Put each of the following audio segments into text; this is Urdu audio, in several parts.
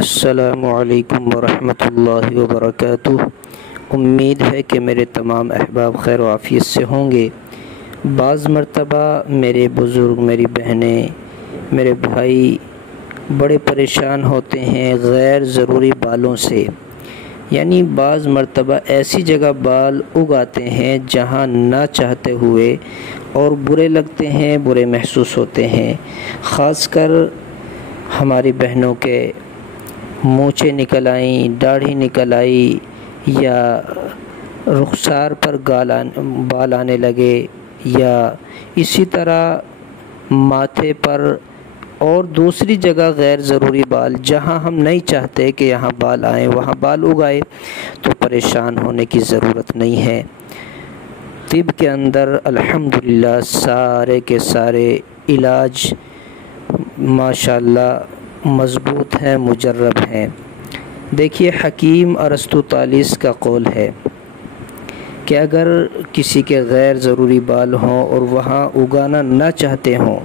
السلام علیکم ورحمۃ اللہ وبرکاتہ۔ امید ہے کہ میرے تمام احباب خیر و عافیت سے ہوں گے۔ بعض مرتبہ میرے بزرگ، میری بہنیں، میرے بھائی بڑے پریشان ہوتے ہیں غیر ضروری بالوں سے، یعنی بعض مرتبہ ایسی جگہ بال اگاتے ہیں جہاں نہ چاہتے ہوئے اور برے لگتے ہیں، برے محسوس ہوتے ہیں۔ خاص کر ہماری بہنوں کے مونچھیں نکل آئیں، داڑھی نکل آئی، یا رخسار پر بال آنے لگے، یا اسی طرح ماتھے پر اور دوسری جگہ غیر ضروری بال جہاں ہم نہیں چاہتے کہ یہاں بال آئیں وہاں بال اگائے، تو پریشان ہونے کی ضرورت نہیں ہے۔ طب کے اندر الحمدللہ سارے کے سارے علاج ماشاءاللہ مضبوط ہیں، مجرب ہیں۔ دیکھیے، حکیم ارسطو طالیس کا قول ہے کہ اگر کسی کے غیر ضروری بال ہوں اور وہاں اگانا نہ چاہتے ہوں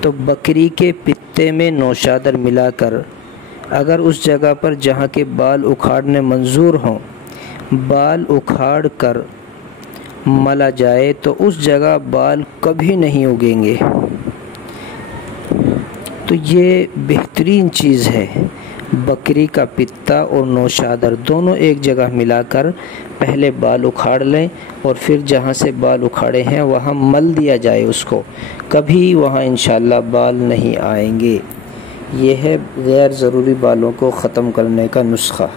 تو بکری کے پتے میں نوشادر ملا کر اگر اس جگہ پر جہاں کے بال اکھاڑنے منظور ہوں بال اکھاڑ کر ملا جائے تو اس جگہ بال کبھی نہیں اگیں گے۔ تو یہ بہترین چیز ہے۔ بکری کا پتا اور نوشادر دونوں ایک جگہ ملا کر پہلے بال اکھاڑ لیں اور پھر جہاں سے بال اکھاڑے ہیں وہاں مل دیا جائے اس کو، کبھی وہاں انشاءاللہ بال نہیں آئیں گے۔ یہ ہے غیر ضروری بالوں کو ختم کرنے کا نسخہ۔